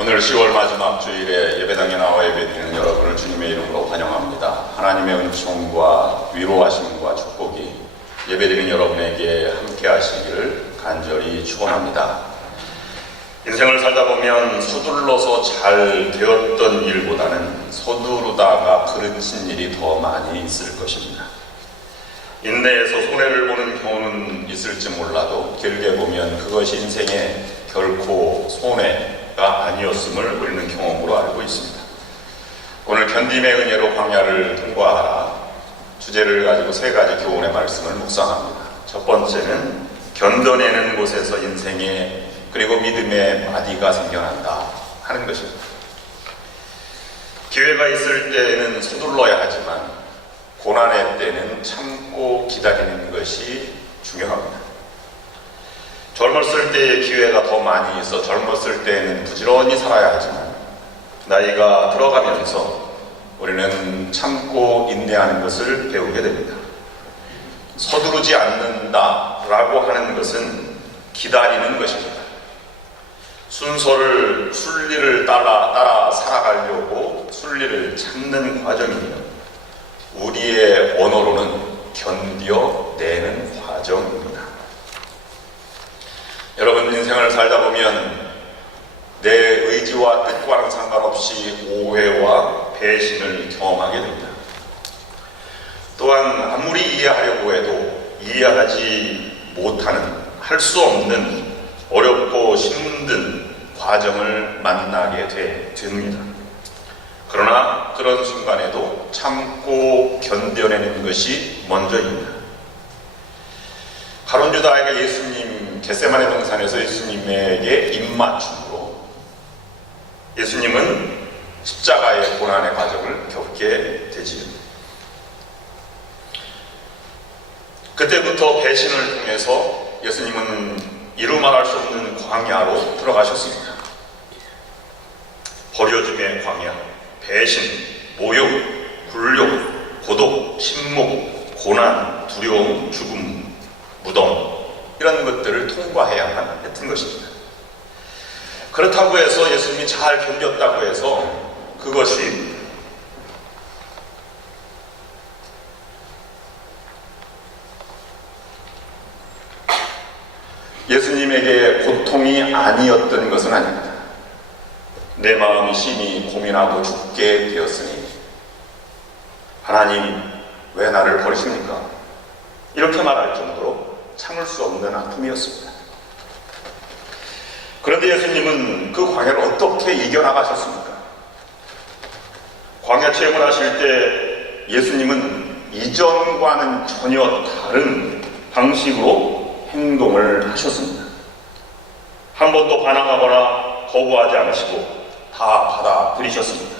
오늘 10월 마지막 주일에 예배당에 나와 예배드리는 여러분을 주님의 이름으로 환영합니다. 하나님의 은총과 위로하심과 축복이 예배드리는 여러분에게 함께 하시기를 간절히 축원합니다. 인생을 살다 보면 서둘러서 잘 되었던 일보다는 서두르다가 그르친 일이 더 많이 있을 것입니다. 인내에서 손해를 보는 경우는 있을지 몰라도 길게 보면 그것이 인생의 결코 손해가 아니었음을 우리는 경험으로 알고 있습니다. 오늘 견딤의 은혜로 광야를 통과하라 주제를 가지고 세 가지 교훈의 말씀을 묵상합니다. 첫 번째는 견뎌내는 곳에서 인생의 그리고 믿음의 마디가 생겨난다 하는 것입니다. 기회가 있을 때에는 서둘러야 하지만 고난의 때는 참고 기다리는 것이 중요합니다. 젊었을 때의 기회가 더 많이 있어 젊었을 때에는 부지런히 살아야 하지만 나이가 들어가면서 우리는 참고 인내하는 것을 배우게 됩니다. 서두르지 않는다라고 하는 것은 기다리는 것입니다. 순리를 따라 살아가려고 순리를 찾는 과정이며 우리의 언어로는 견뎌내는 과정입니다. 여러분, 인생을 살다 보면 내 의지와 뜻과는 상관없이 오해와 배신을 경험하게 됩니다. 또한 아무리 이해하려고 해도 이해하지 못하는, 할 수 없는 어렵고 힘든 과정을 만나게 됩니다. 그러나 그런 순간에도 참고 견뎌내는 것이 먼저입니다. 가룟 유다가 예수님 겟세마네 동산에서 예수님에게 입맞춤으로 예수님은 십자가의 고난의 과정을 겪게 되지요. 그때부터 배신을 통해서 예수님은 이루 말할 수 없는 광야로 들어가셨습니다. 버려짐의 광야, 배신, 모욕, 굴욕, 고독, 침묵, 고난, 두려움, 죽음, 무덤 이런 것들을 통과해야만 했던 것입니다. 그렇다고 해서 예수님이 잘 견뎠다고 해서 그것이 예수님에게 고통이 아니었던 것은 아닙니다. 내 마음이 심히 고민하고 죽게 되었으니 하나님 왜 나를 버리십니까? 이렇게 말할 정도로 참을 수 없는 아픔이었습니다. 그런데 예수님은 그 광야를 어떻게 이겨나가셨습니까? 광야 체험을 하실 때 예수님은 이전과는 전혀 다른 방식으로 행동을 하셨습니다. 한 번도 반항하거나 거부하지 않으시고 다 받아들이셨습니다.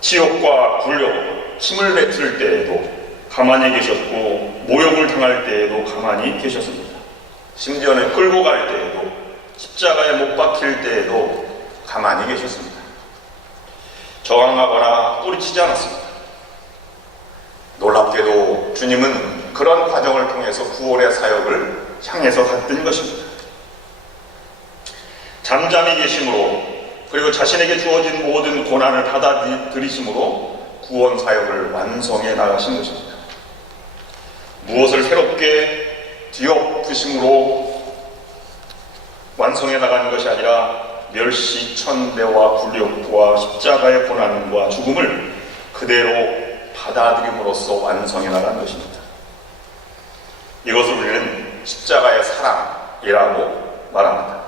치욕과 굴욕, 침을 뱉을 때에도 가만히 계셨고 모욕을 당할 때에도 가만히 계셨습니다. 심지어는 끌고 갈 때에도 십자가에 못 박힐 때에도 가만히 계셨습니다. 저항하거나 뿌리치지 않았습니다. 놀랍게도 주님은 그런 과정을 통해서 구원의 사역을 향해서 갔던 것입니다. 잠잠히 계심으로 그리고 자신에게 주어진 모든 고난을 받아들이심으로 구원 사역을 완성해 나가신 것입니다. 무엇을 새롭게 뒤엎으심으로 완성해 나가는 것이 아니라 멸시, 천대와 굴욕과 십자가의 고난과 죽음을 그대로 받아들임으로써 완성해 나가는 것입니다. 이것을 우리는 십자가의 사랑이라고 말합니다.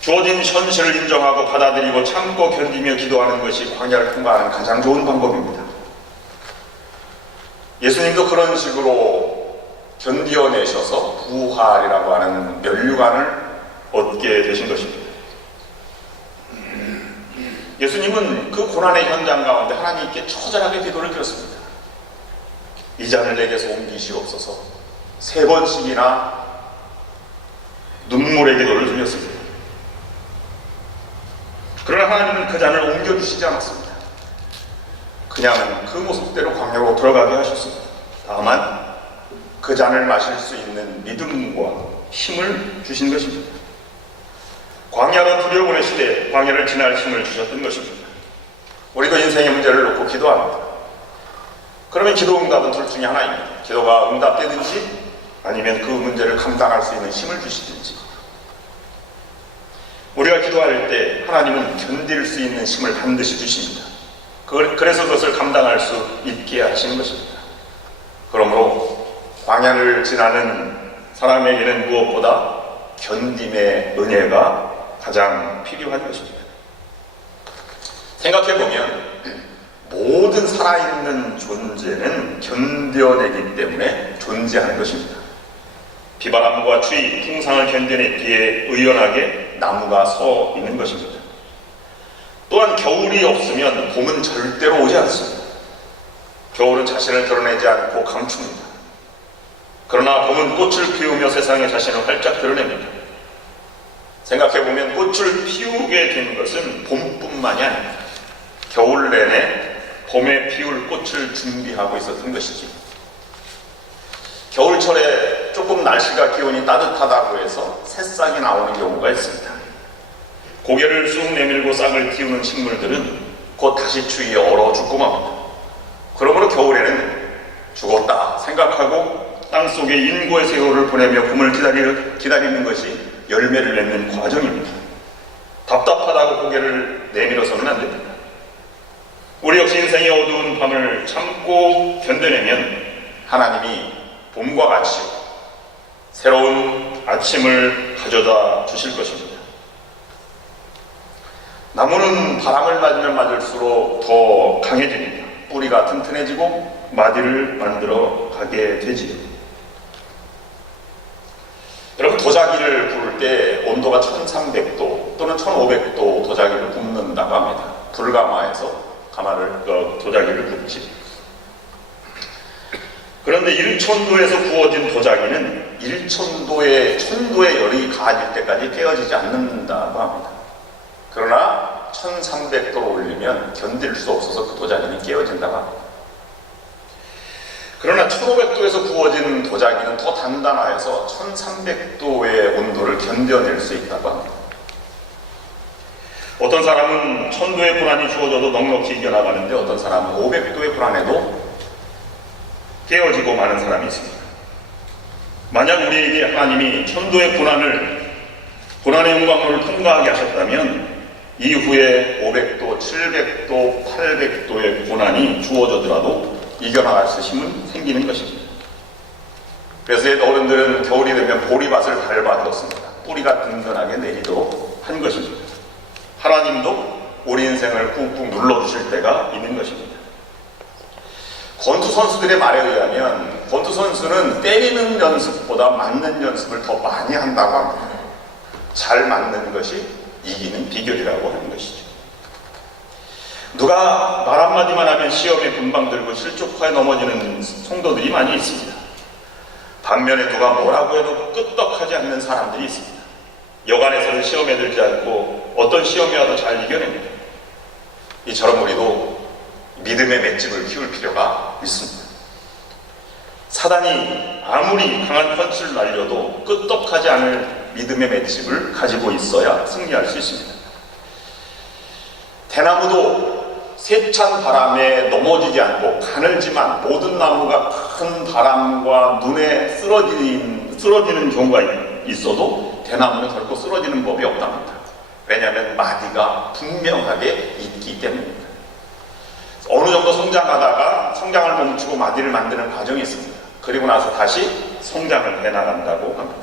주어진 현실을 인정하고 받아들이고 참고 견디며 기도하는 것이 광야를 통과하는 가장 좋은 방법입니다. 예수님도 그런 식으로 견디어내셔서 부활이라고 하는 면류관을 얻게 되신 것입니다. 예수님은 그 고난의 현장 가운데 하나님께 처절하게 기도를 드렸습니다. 이 잔을 내게서 옮기시옵소서 3번씩이나 눈물의 기도를 드렸습니다. 그러나 하나님은 그 잔을 옮겨주시지 않았습니다. 그냥 그 모습대로 광야로 들어가게 하셨습니다. 다만 그 잔을 마실 수 있는 믿음과 힘을 주신 것입니다. 광야로 들여보내시되 광야를 지날 힘을 주셨던 것입니다. 우리도 인생의 문제를 놓고 기도합니다. 그러면 기도 응답은 둘 중에 하나입니다. 기도가 응답되든지 아니면 그 문제를 감당할 수 있는 힘을 주시든지. 우리가 기도할 때 하나님은 견딜 수 있는 힘을 반드시 주십니다. 그래서 그것을 감당할 수 있게 하시는 것입니다. 그러므로 광야를 지나는 사람에게는 무엇보다 견딤의 은혜가 가장 필요한 것입니다. 생각해보면 모든 살아있는 존재는 견뎌내기 때문에 존재하는 것입니다. 비바람과 추위, 풍상을 견뎌내기에 의연하게 나무가 서 있는 것입니다. 또한 겨울이 없으면 봄은 절대로 오지 않습니다. 겨울은 자신을 드러내지 않고 감춥니다. 그러나 봄은 꽃을 피우며 세상에 자신을 활짝 드러냅니다. 생각해보면 꽃을 피우게 된 것은 봄뿐만이 아닙니다. 겨울 내내 봄에 피울 꽃을 준비하고 있었던 것이지. 겨울철에 조금 날씨가 기온이 따뜻하다고 해서 새싹이 나오는 경우가 있습니다. 고개를 쑥 내밀고 싹을 틔우는 식물들은 곧 다시 추위에 얼어 죽고 맙니다. 그러므로 겨울에는 죽었다 생각하고 땅속에 인고의 세월을 보내며 봄을 기다리는 것이 열매를 맺는 과정입니다. 답답하다고 고개를 내밀어서는 안 됩니다. 우리 역시 인생의 어두운 밤을 참고 견뎌내면 하나님이 봄과 같이 새로운 아침을 가져다 주실 것입니다. 나무는 바람을 맞으면 맞을수록 더 강해집니다. 뿌리가 튼튼해지고 마디를 만들어 가게 되지요. 여러분, 도자기를 구울 때 온도가 1300도 또는 1500도 도자기를 굽는다고 합니다. 불가마에서 도자기를 굽지. 그런데 1000도에서 구워진 도자기는 1000도의 열이 가해질 때까지 깨어지지 않는다고 합니다. 그러나 1300도로 올리면 견딜 수 없어서 그 도자기는 깨어진다고 합니다. 그러나 1500도에서 구워진 도자기는 더 단단하여서 1300도의 온도를 견뎌낼 수 있다고 합니다. 어떤 사람은 1000도의 고난이 주어져도 넉넉히 이겨나가는데 어떤 사람은 500도의 고난에도 깨어지고 마는 사람이 있습니다. 만약 우리에게 하나님이 1000도의 고난의 영광로를 통과하게 하셨다면 이후에 500도, 700도, 800도의 고난이 주어져더라도 이겨나갈 수 힘은 생기는 것입니다. 그래서 옛 어른들은 겨울이 되면 보리밭을 밟아두었습니다. 뿌리가 든든하게 내리도록 한 것입니다. 하나님도 우리 인생을 꾹꾹 눌러주실 때가 있는 것입니다. 권투 선수들의 말에 의하면 권투 선수는 때리는 연습보다 맞는 연습을 더 많이 한다고 합니다. 잘 맞는 것이 이기는 비결이라고 하는 것이죠. 누가 말 한마디만 하면 시험에 금방 들고 실족하에 넘어지는 성도들이 많이 있습니다. 반면에 누가 뭐라고 해도 끄떡하지 않는 사람들이 있습니다. 여간에서는 시험에 들지 않고 어떤 시험이 와도 잘 이겨냅니다. 이처럼 우리도 믿음의 맷집을 키울 필요가 있습니다. 사단이 아무리 강한 펀치를 날려도 끄떡하지 않을 믿음의 맷집을 가지고 있어야 승리할 수 있습니다. 대나무도 세찬 바람에 넘어지지 않고 가늘지만 모든 나무가 큰 바람과 눈에 쓰러지는 경우가 있어도 대나무는 결코 쓰러지는 법이 없답니다. 왜냐하면 마디가 분명하게 있기 때문입니다. 어느 정도 성장하다가 성장을 멈추고 마디를 만드는 과정이 있습니다. 그리고 나서 다시 성장을 해나간다고 합니다.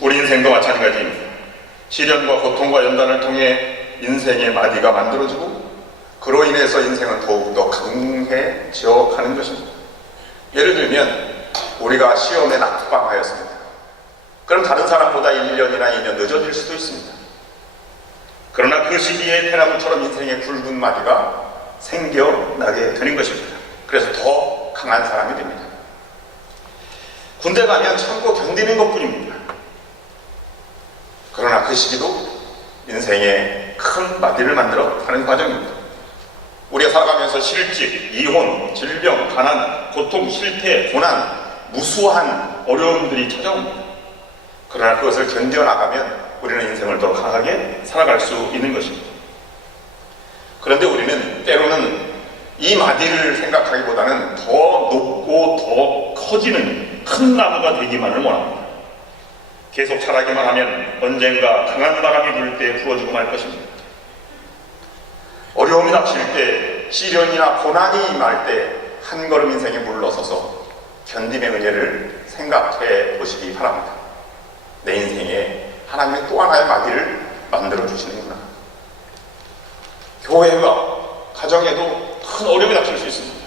우리 인생도 마찬가지입니다. 시련과 고통과 연단을 통해 인생의 마디가 만들어지고 그로 인해서 인생은 더욱더 강해져 가는 것입니다. 예를 들면 우리가 시험에 낙방하였습니다. 그럼 다른 사람보다 1년이나 2년 늦어질 수도 있습니다. 그러나 그 시기에 대나무처럼 인생의 굵은 마디가 생겨나게 되는 것입니다. 그래서 더 강한 사람이 됩니다. 군대 가면 참고 견디는 것뿐입니다. 그러나 그 시기도 인생의 큰 마디를 만들어 가는 과정입니다. 우리가 살아가면서 실직, 이혼, 질병, 가난, 고통, 실패, 고난 무수한 어려움들이 찾아옵니다. 그러나 그것을 견뎌나가면 우리는 인생을 더 강하게 살아갈 수 있는 것입니다. 그런데 우리는 때로는 이 마디를 생각하기보다는 더 높고 더 커지는 큰 나무가 되기만을 원합니다. 계속 자라기만 하면 언젠가 강한 바람이 불 때 부어지고 말 것입니다. 어려움이 닥칠 때, 시련이나 고난이 임할 때 한 걸음 인생에 물러서서 견딤의 은혜를 생각해 보시기 바랍니다. 내 인생에 하나님의 또 하나의 마디를 만들어 주시는구나. 교회와 가정에도 큰 어려움이 닥칠 수 있습니다.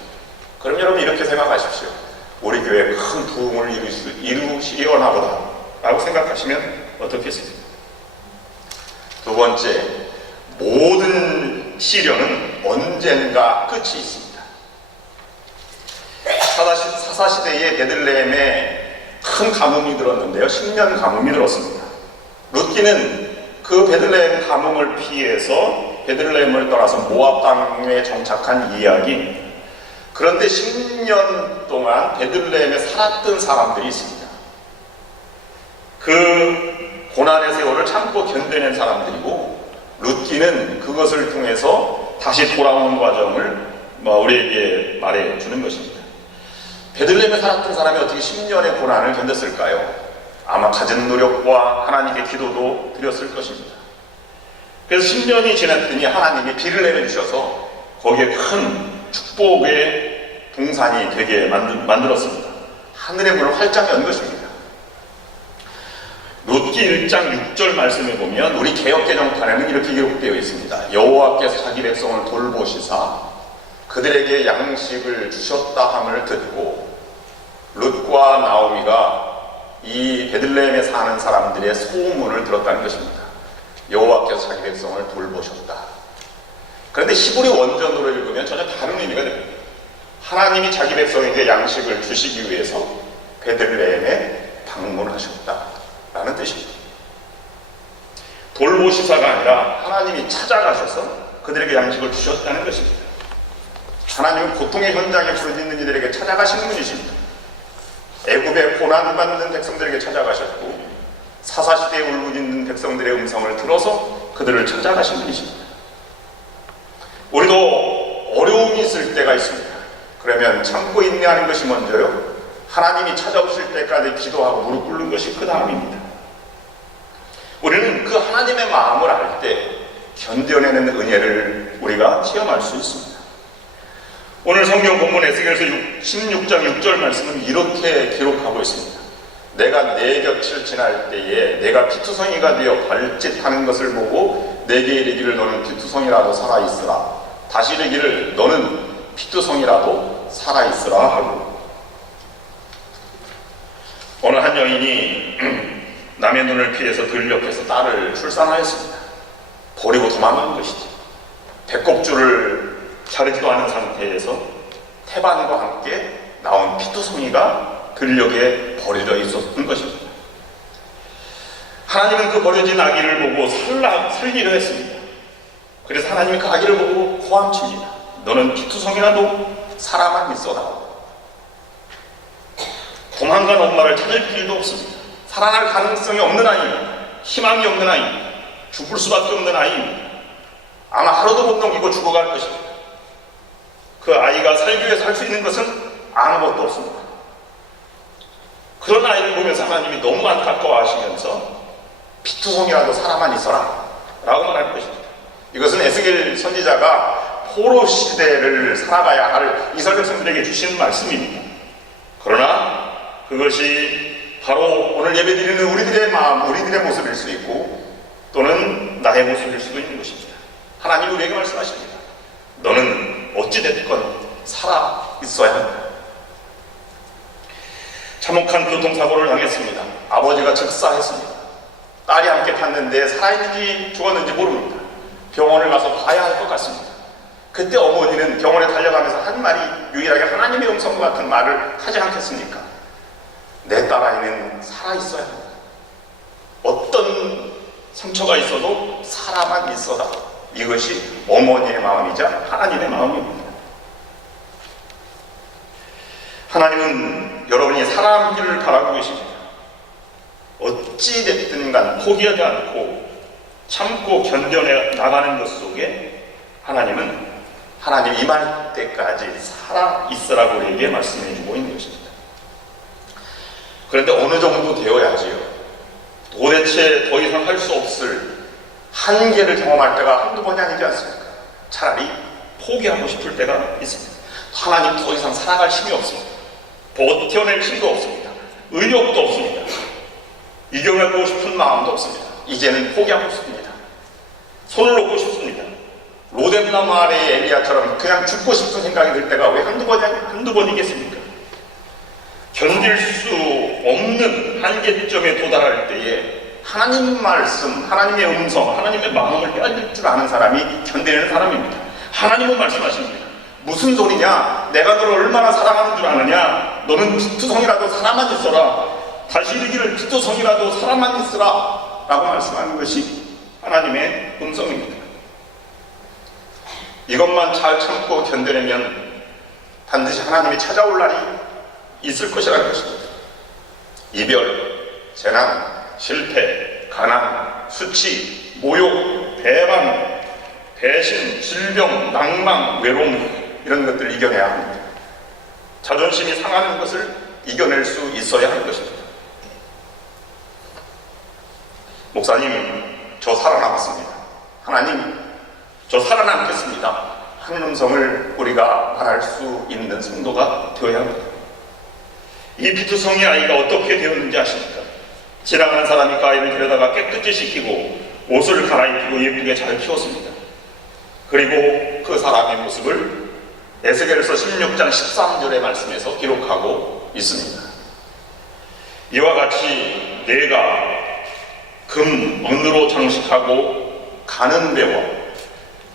그럼 여러분 이렇게 생각하십시오. 우리 교회에 큰 부흥을 이루시려나 보다 라고 생각하시면 어떻겠습니까? 두 번째, 모든 시련은 언젠가 끝이 있습니다. 사사시대의 베들레헴에 큰 가뭄이 들었는데요. 10년 가뭄이 들었습니다. 룻기는 그 베들레헴 가뭄을 피해서 베들레헴을 떠나서 모압 땅에 정착한 이야기. 그런데 10년 동안 베들레헴에 살았던 사람들이 있습니다. 그 고난의 세월을 참고 견뎌낸 사람들이고, 룻기는 그것을 통해서 다시 돌아오는 과정을 우리에게 말해주는 것입니다. 베들레헴에 살았던 사람이 어떻게 10년의 고난을 견뎠을까요? 아마 갖은 노력과 하나님께 기도도 드렸을 것입니다. 그래서 10년이 지났더니 하나님이 비를 내려주셔서 거기에 큰 축복의 동산이 되게 만들었습니다. 하늘의 문을 활짝 연 것입니다. 룻기 1장 6절 말씀에 보면 우리 개역개정판에는 이렇게 기록되어 있습니다. 여호와께서 자기 백성을 돌보시사 그들에게 양식을 주셨다 함을 듣고 룻과 나오미가 이 베들레헴에 사는 사람들의 소문을 들었다는 것입니다. 여호와께서 자기 백성을 돌보셨다. 그런데 히브리 원전으로 읽으면 전혀 다른 의미가 됩니다. 하나님이 자기 백성에게 양식을 주시기 위해서 베들레헴에 방문하셨다라는 뜻입니다. 돌보시사가 아니라 하나님이 찾아가셔서 그들에게 양식을 주셨다는 것입니다. 하나님은 고통의 현장에 부르짖는 이들에게 찾아가시는 분이십니다. 애굽에 고난받는 백성들에게 찾아가셨고 사사시대에 울부짖는 백성들의 음성을 들어서 그들을 찾아가신 분이십니다. 우리도 어려움이 있을 때가 있습니다. 그러면 참고 인내하는 것이 먼저요, 하나님이 찾아오실 때까지 기도하고 무릎 꿇는 것이 그 다음입니다. 우리는 그 하나님의 마음을 알 때 견뎌내는 은혜를 우리가 체험할 수 있습니다. 오늘 성경 본문 에스겔서 16장 6절 말씀은 이렇게 기록하고 있습니다. 내가 내 곁을 지날 때에 내가 피투성이가 되어 발짓하는 것을 보고 내게 이르기를 너는 피투성이라도 살아있으라, 다시 이르기를 너는 피투성이라도 살아있으라 하고, 어느 한 여인이 남의 눈을 피해서 들녘에서 딸을 출산하였습니다. 버리고 도망간 것이죠. 배꼽줄을 자르지도 않은 상태에서 태반과 함께 나온 피투성이가 들녘에 버려져 있었던 것입니다. 하나님은 그 버려진 아기를 보고 살리려 했습니다. 그래서 하나님이 그 아기를 보고 고함칩니다. 너는 피투성이라도 살아만 있어라. 도망간 엄마를 찾을 길도 없습니다. 살아날 가능성이 없는 아이입니다. 희망이 없는 아이입니다. 죽을 수밖에 없는 아이입니다. 아마 하루도 못 넘기고 죽어갈 것입니다. 그 아이가 살기 위해 살 수 있는 것은 아무것도 없습니다. 그런 아이를 보면서 하나님이 너무 안타까워하시면서 피투성이라도 살아만 있어라 라고 말할 것입니다. 이것은 에스겔 선지자가 포로 시대를 살아가야 할 이스라엘 백성들에게 주시는 말씀입니다. 그러나 그것이 바로 오늘 예배드리는 우리들의 마음, 우리들의 모습일 수 있고 또는 나의 모습일 수도 있는 것입니다. 하나님이 우리에게 말씀하십니다. 너는 어찌됐건 살아 있어야 한다. 참혹한 교통사고를 당했습니다. 아버지가 즉사했습니다. 딸이 함께 탔는데 살아있는지 죽었는지 모릅니다. 병원을 가서 봐야 할 것 같습니다. 그때 어머니는 병원에 달려가면서 한 말이 유일하게 하나님의 음성과 같은 말을 하지 않겠습니까? 내 딸아이는 살아있어야 한다. 어떤 상처가 있어도 살아만 있어라. 이것이 어머니의 마음이자 하나님의 마음입니다. 하나님은 여러분이 살아남기를 바라고 계십니다. 어찌 됐든 간 포기하지 않고 참고 견뎌내 나가는 것 속에 하나님은 하나님 임할 때까지 살아있으라고 우리에게 말씀해 주고 있는 것입니다. 그런데 어느 정도 되어야지요. 도대체 더 이상 할 수 없을 한계를 경험할 때가 한두 번이 아니지 않습니까? 차라리 포기하고 싶을 때가 있습니다. 하나님 더 이상 살아갈 힘이 없습니다. 버텨낼 힘도 없습니다. 의욕도 없습니다. 이겨내고 싶은 마음도 없습니다. 이제는 포기하고 싶습니다. 손을 놓고 싶습니다. 로뎀나무 아래의 엘리야처럼 그냥 죽고 싶은 생각이 들 때가 왜 한두 번이겠습니까? 견딜 수 없는 한계점에 도달할 때에 하나님 말씀, 하나님의 음성, 하나님의 마음을 빼앗을 줄 아는 사람이 견디는 사람입니다. 하나님은 말씀하십니다. 무슨 소리냐? 내가 너를 얼마나 사랑하는 줄 아느냐? 너는 피투성이라도 살아만 있어라. 다시 이르기를 피투성이라도 살아만 있으라 라고 말씀하는 것이 하나님의 음성입니다. 이것만 잘 참고 견뎌내면 반드시 하나님이 찾아올 날이 있을 것이라는 것입니다. 이별, 재난, 실패, 가난, 수치, 모욕, 배반, 배신, 질병, 낭망, 외로움 이런 것들을 이겨내야 합니다. 자존심이 상하는 것을 이겨낼 수 있어야 하는 것입니다. 목사님, 저 살아남았습니다. 하나님, 저 살아남겠습니다. 하는 음성을 우리가 말할 수 있는 성도가 되어야 합니다. 이 피투성의 아이가 어떻게 되었는지 아십니까? 지나가는 사람이 그 아이를 데려다가 깨끗이 씻기고 옷을 갈아입히고 예쁘게 잘 키웠습니다. 그리고 그 사람의 모습을 에스겔서 16장 13절의 말씀에서 기록하고 있습니다. 이와 같이 내가 금, 은으로 장식하고 가는 배와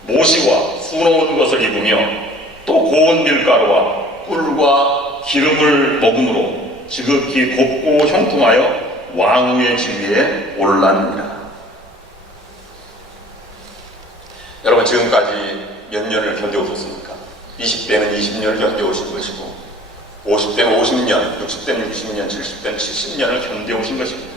모시와 수놓은 것을 입으며 또 고운 밀가루와 꿀과 기름을 먹음으로 지극히 곱고 형통하여 왕후의 지위에 올랐느니라. 여러분, 지금까지 몇 년을 견뎌오셨습니까? 20대는 20년을 견뎌오신 것이고 50대는 50년, 60대는 60년, 70대는 70년을 견뎌오신 것입니다.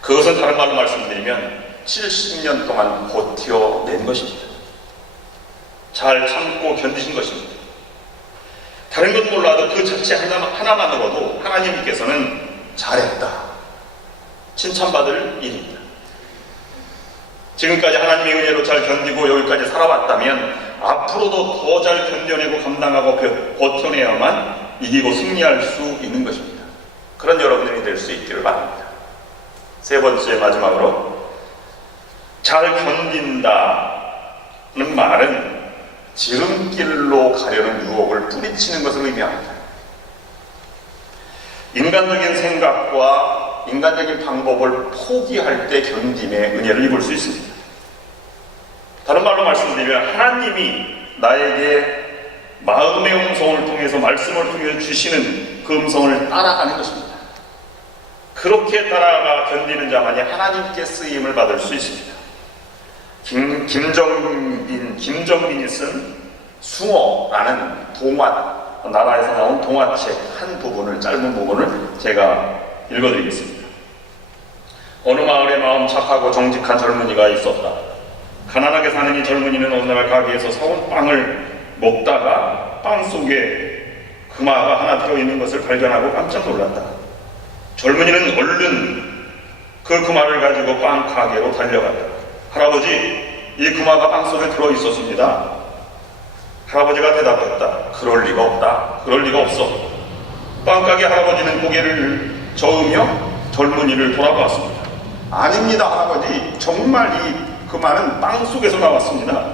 그것은 다른 말로 말씀드리면 70년 동안 버텨낸 것입니다. 잘 참고 견디신 것입니다. 다른 건 몰라도 그 자체 하나만으로도 하나님께서는 잘했다, 칭찬받을 일입니다. 지금까지 하나님의 은혜로 잘 견디고 여기까지 살아왔다면 앞으로도 더 잘 견뎌내고 감당하고 버텨내야만 이기고 승리할 수 있는 것입니다. 그런 여러분들이 될 수 있기를 바랍니다. 세 번째, 마지막으로 잘 견딘다는 말은 지름길로 가려는 유혹을 뿌리치는 것을 의미합니다. 인간적인 생각과 인간적인 방법을 포기할 때 견딤의 은혜를 입을 수 있습니다. 다른 말로 말씀드리면 하나님이 나에게 마음의 음성을 통해서 말씀을 통해 주시는 그 음성을 따라가는 것입니다. 그렇게 따라가 견디는 자만이 하나님께 쓰임을 받을 수 있습니다. 김정민이 쓴 숭어라는 나라에서 나온 동화책 한 부분을, 짧은 부분을 제가 읽어드리겠습니다. 어느 마을에 마음 착하고 정직한 젊은이가 있었다. 가난하게 사는 이 젊은이는 어느 날 가게에서 사온 빵을 먹다가 빵 속에 금화가 하나 들어있는 것을 발견하고 깜짝 놀랐다. 젊은이는 얼른 그 금화를 가지고 빵 가게로 달려갔다. 할아버지, 이 금화가 빵 속에 들어있었습니다. 할아버지가 대답했다. 그럴 리가 없다. 그럴 리가 없어. 빵가게 할아버지는 고개를 저으며 젊은이를 돌아보았습니다. 아닙니다, 할아버지. 정말 이 금화는 빵 속에서 나왔습니다.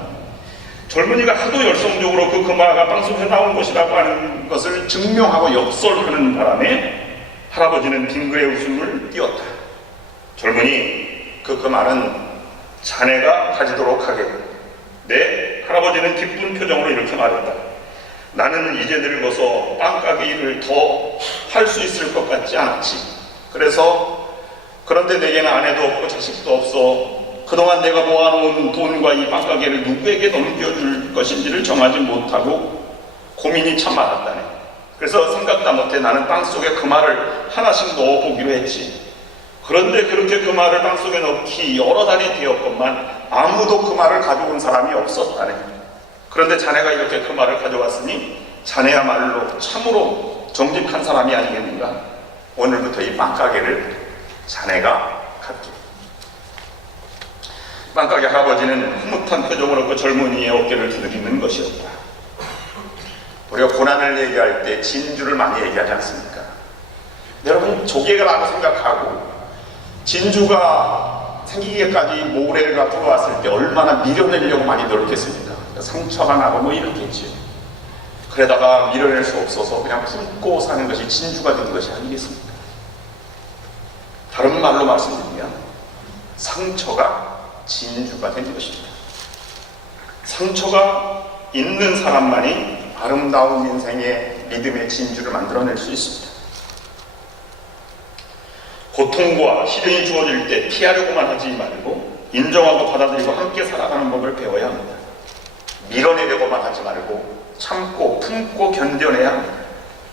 젊은이가 하도 열성적으로 그 금화가 빵 속에서 나온 것이라고 하는 것을 증명하고 역설하는 바람에 할아버지는 빙그레 웃음을 띄웠다. 젊은이, 그 금화는 자네가 가지도록 하겠다. 네, 할아버지는 기쁜 표정으로 이렇게 말했다. 나는 이제 늙어서 빵가게 일을 더 할 수 있을 것 같지 않았지. 그런데 내게는 아내도 없고 자식도 없어. 그동안 내가 모아놓은 돈과 이 빵가게를 누구에게 넘겨줄 것인지를 정하지 못하고 고민이 참 많았다네. 그래서 생각도 못해 나는 땅속에 그 말을 하나씩 넣어보기로 했지. 그런데 그렇게 그 말을 땅속에 넣기 여러 달이 되었건만 아무도 그 말을 가져온 사람이 없었다네. 그런데 자네가 이렇게 그 말을 가져왔으니 자네야말로 참으로 정직한 사람이 아니겠는가? 오늘부터 이 빵가게를 자네가 갖게. 빵가게 할아버지는 흐뭇한 표정으로 그 젊은이의 어깨를 두드리는 것이었다. 우리가 고난을 얘기할 때 진주를 많이 얘기하지 않습니까? 여러분, 조개라고 생각하고 진주가 생기기까지 모래가 들어왔을 때 얼마나 밀어내려고 많이 노력했습니까? 상처가 나고 뭐 이렇겠지. 그러다가 밀어낼 수 없어서 그냥 품고 사는 것이 진주가 된 것이 아니겠습니까? 다른 말로 말씀드리면 상처가 진주가 된 것입니다. 상처가 있는 사람만이 아름다운 인생의 믿음의 진주를 만들어낼 수 있습니다. 고통과 시련이 주어질 때 피하려고만 하지 말고 인정하고 받아들이고 함께 살아가는 법을 배워야 합니다. 밀어내려고만 하지 말고 참고 품고 견뎌내야 합니다.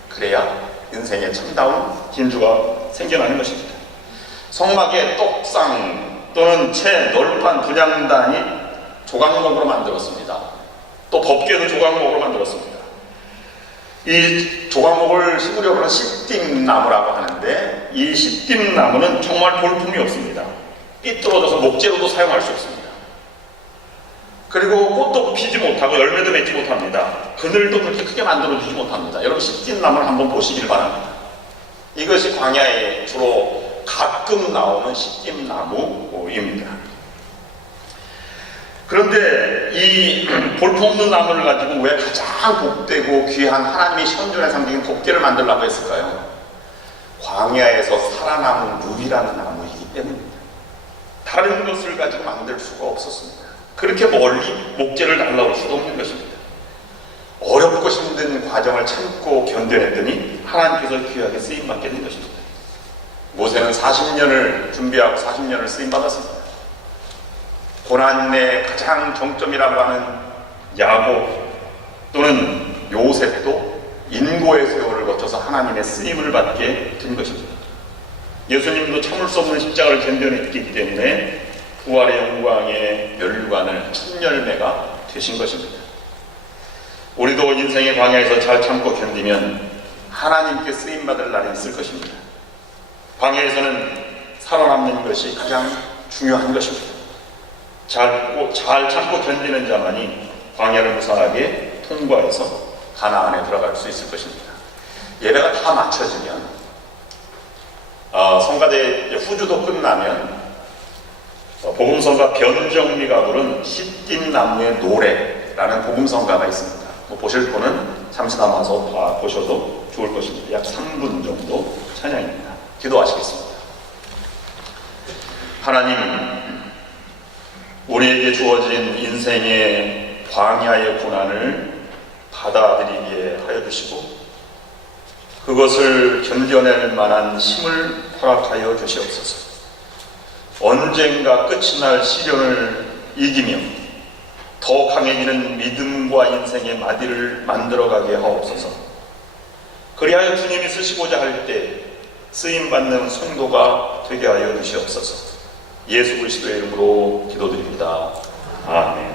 그래야 인생에 참다운 진주가 생겨나는 것입니다. 성막의 떡상 또는 채 널판 분향단이 조각목으로 만들었습니다. 또 법궤도 조각목으로 만들었습니다. 이 조각목을 심으려고 하는 시띵나무라고 하는데 이 시띵나무는 정말 볼품이 없습니다. 삐뚤어져서 목재로도 사용할 수 없습니다. 그리고 꽃도 피지 못하고 열매도 맺지 못합니다. 그늘도 그렇게 크게 만들어주지 못합니다. 여러분, 시띵나무를 한번 보시길 바랍니다. 이것이 광야에 주로 가끔 나오는 시띵나무입니다. 그런데 이 볼품없는 나무를 가지고 왜 가장 복되고 귀한 하나님의 현존의 상징인 법궤를 만들려고 했을까요? 광야에서 살아남은 유일한 나무이기 때문입니다. 다른 것을 가지고 만들 수가 없었습니다. 그렇게 멀리 목재를 달라올 수도 없는 것입니다. 어렵고 힘든 과정을 참고 견뎌냈더니 하나님께서 귀하게 쓰임받게 된 것입니다. 모세는 40년을 준비하고 40년을 쓰임받았습니다. 고난의 가장 정점이라고 하는 야곱 또는 요셉도 인고의 세월을 거쳐서 하나님의 쓰임을 받게 된 것입니다. 예수님도 참을 수 없는 십자가를 견뎌냈기 때문에 부활의 영광의 멸관을 첫 열매가 되신 것입니다. 우리도 인생의 광야에서 잘 참고 견디면 하나님께 쓰임받을 날이 있을 것입니다. 광야에서는 살아남는 것이 가장 중요한 것입니다. 잘 참고 견디는 자만이 광야를 무사하게 통과해서 가나안에 들어갈 수 있을 것입니다. 예배가 다 마쳐지면 성가대 후주도 끝나면 복음성가 변정미가 부른 시띵나무의 노래라는 복음성가가 있습니다. 보실 분은 잠시 남아서 보셔도 좋을 것입니다. 약 3분 정도 찬양입니다. 기도하시겠습니다. 하나님, 우리에게 주어진 인생의 광야의 고난을 받아들이게 하여 주시고 그것을 견뎌낼 만한 힘을 허락하여 주시옵소서. 언젠가 끝이 날 시련을 이기며 더 강해지는 믿음과 인생의 마디를 만들어가게 하옵소서. 그리하여 주님이 쓰시고자 할 때 쓰임받는 성도가 되게 하여 주시옵소서. 예수 그리스도의 이름으로 기도드립니다. 아멘.